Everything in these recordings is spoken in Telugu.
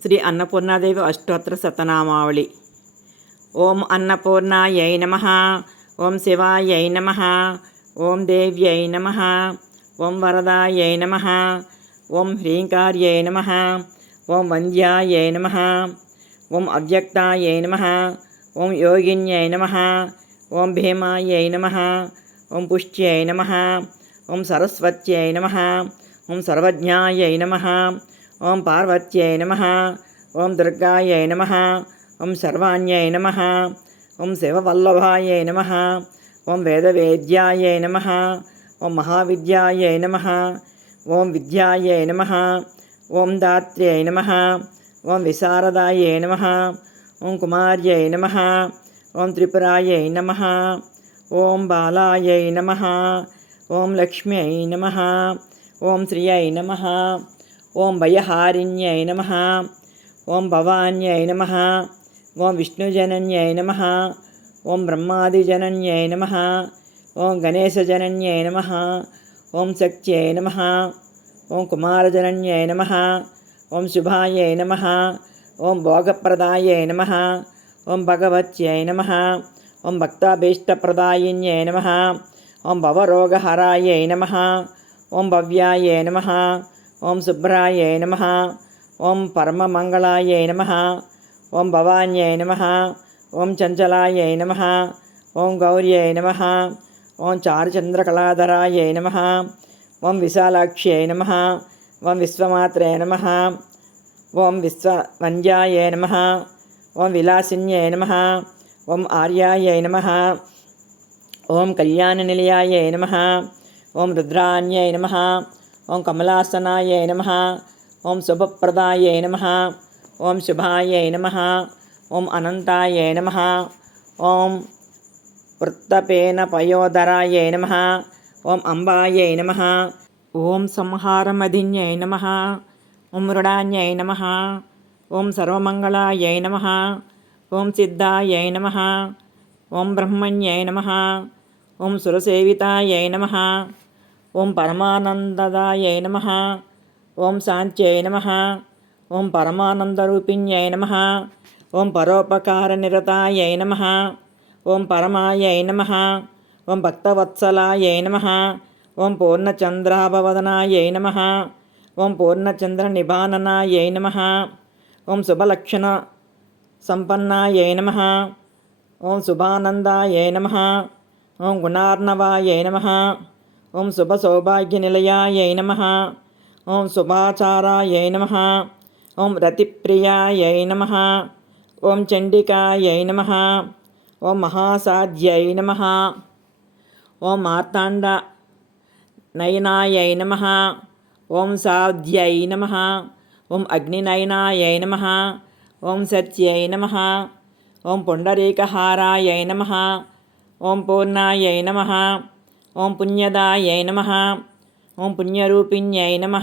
శ్రీ అన్నపూర్ణాదేవి అష్టోత్తర శతనామావళి ఓం అన్నపూర్ణాయై నమ ఓం శివాయై నమ ఓం దేవ్యై నమ ఓం వరదాయై నమ ఓం హ్రీంకార్యై నమ ఓం వంద్యాయై నమ ఓం అవ్యక్తాయై నమ ఓం యోగిన్యై నమ ఓం భీమాయై నమ ఓం పుష్ట్యై నమ ఓం సరస్వత్యై నమ ఓం సర్వజ్ఞాయై నమ ఓం పార్వత్యై నమ ఓం దుర్గాయై నమ ఓం సర్వాణ్యై నమ ఓం శివవల్లభాయై నమ ఓం వేదవేద్యాయై నమ ఓం మహావిద్యాయై నమ ఓం విద్యాయై నమ ఓం దాత్ర్యై నమ ఓం విశారదాయై నమ ఓం కుమార్యై నమ ఓం త్రిపురాయై నమ ఓం బాలాయై నమ ఓం లక్ష్మ్యై నమ ఓం శ్రియై నమ ఓం భయహారిణ్యై నమ ఓం భవాన్యై నమ ఓం విష్ణుజనన్యై నమ ఓం బ్రహ్మాదిజనన్యై నమ ఓం గణేశజనన్యై నమ ఓం శక్త్యై నమ ఓం కుమారజనన్యై నమ ఓం శుభాయై నమ ఓం భోగప్రదాయై నమ ఓం భగవత్యై నమ ఓం భక్తాభీష్టప్రదాయిన్యై నమ ఓం భవరోగహరాయై నమ ఓం భవ్యాయై నమ ఓం శుభ్రాయై నమ ఓం పరమమంగళాయై నమ ఓం భవాన్యై నమ ఓం చంచలాయై నమ ఓం గౌర్యై నమ ఓం చారుచంద్రకళాధరాయై నమ ఓం విశాలాక్ష్యై నమ ఓం విశ్వమాత్రే నమ ఓం విశ్వవంద్యాయై నమ ఓం విలాసిన్యై నమ ఓం ఆర్యాయై నమ ఓం కళ్యాణనిలయాయై నమ ఓం రుద్రాన్యై నమ ఓం కమలాసనాయ నమ ఓం శుభప్రదాయ నమ ఓం శుభాయ నమ ఓం అనంతాయ నమ ఓం వృత్తపేన పయోధరాయై నమ ఓం అంబాయ నమ ఓం సంహారమధిన్యై నమ ఓం మృడాన్యై నమ ఓం సర్వమంగళాయ నమ ఓం సిద్ధాయ నమ ఓం బ్రహ్మణ్యై నమ ఓం సురసేవితాయ నమ ఓం పరమానందదాయై నమ ఓం శాంత్యై నమ ఓం పరమానందరూపిణ్యై నమ ఓం పరోపకారనిరతాయై నమ ఓం పరమాయై నమ ఓం భక్తవత్సలాయై నమ ఓం పూర్ణచంద్రాభవదనాయై నమ ఓం పూర్ణచంద్ర పూర్ణచంద్రనిభాననాయై నమ ఓం శుభలక్షణ సంపన్నాయై నమ ఓం శుభానందాయై నమ ఓం గుణార్ణవాయై నమ ఓం శుభ సౌభాగ్య నిలయాయ నమ ఓం శుభాచారాయ నమ ఓం రతిప్రియాయ నమ ఓం చండికాయ నమ ఓం మహాసాధ్యై నమ ఓం మార్తాండ నయనాయ నమ ఓం సాధ్యై నమ ఓం అగ్నినయనాయ నమ ఓం సత్యై నమ ఓం పుండరీకహారాయ నమ ఓం పూర్ణాయ నమ ఓం పుణ్యదాయై నమ ఓం పుణ్యరూపిణ్యై నమ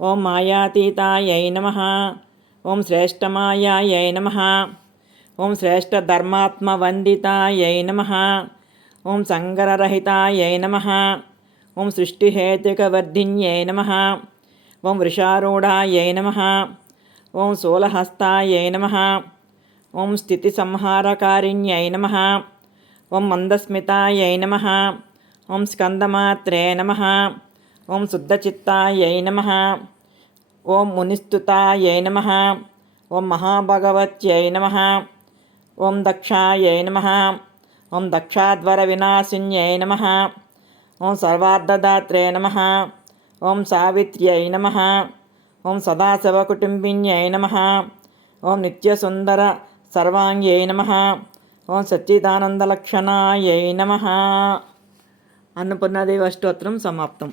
ఓం మాయాతీతాయై నమ ఓం శ్రేష్టమాయాయై నమ ఓం శ్రేష్టధర్మాత్మవందితాయై నమ ఓం సంగరరహితాయై నమ ఓం సృష్టిహేతుకవర్ధిన్యై నమ ఓం వృషారూఢాయై నమ ఓం శూలహస్తాయై నమ ఓం స్థితిసంహారకారిణ్యై నమ ఓం మందస్మితాయై నమ ఓం స్కందమాత్రే నమ ఓం శుద్ధచిత్తాయై నమ ఓం మునిస్తుతాయై నమ ఓం మహాభగవత్యై నమ ఓం దక్షాయై నమ ఓం దక్షాధ్వర వినాశిన్యై నమ ఓం సర్వార్ధదాత్రే నమ ఓం సావిత్ర్యై నమ ఓం సదాశివకుటుంబిన్యై నమ ఓం నిత్యసుందర సర్వాంగ్యై నమ ఓం సచ్చిదానందలక్షణాయై నమ అన్నపూర్ణాదేవి అష్టోత్తరం సమాప్తం.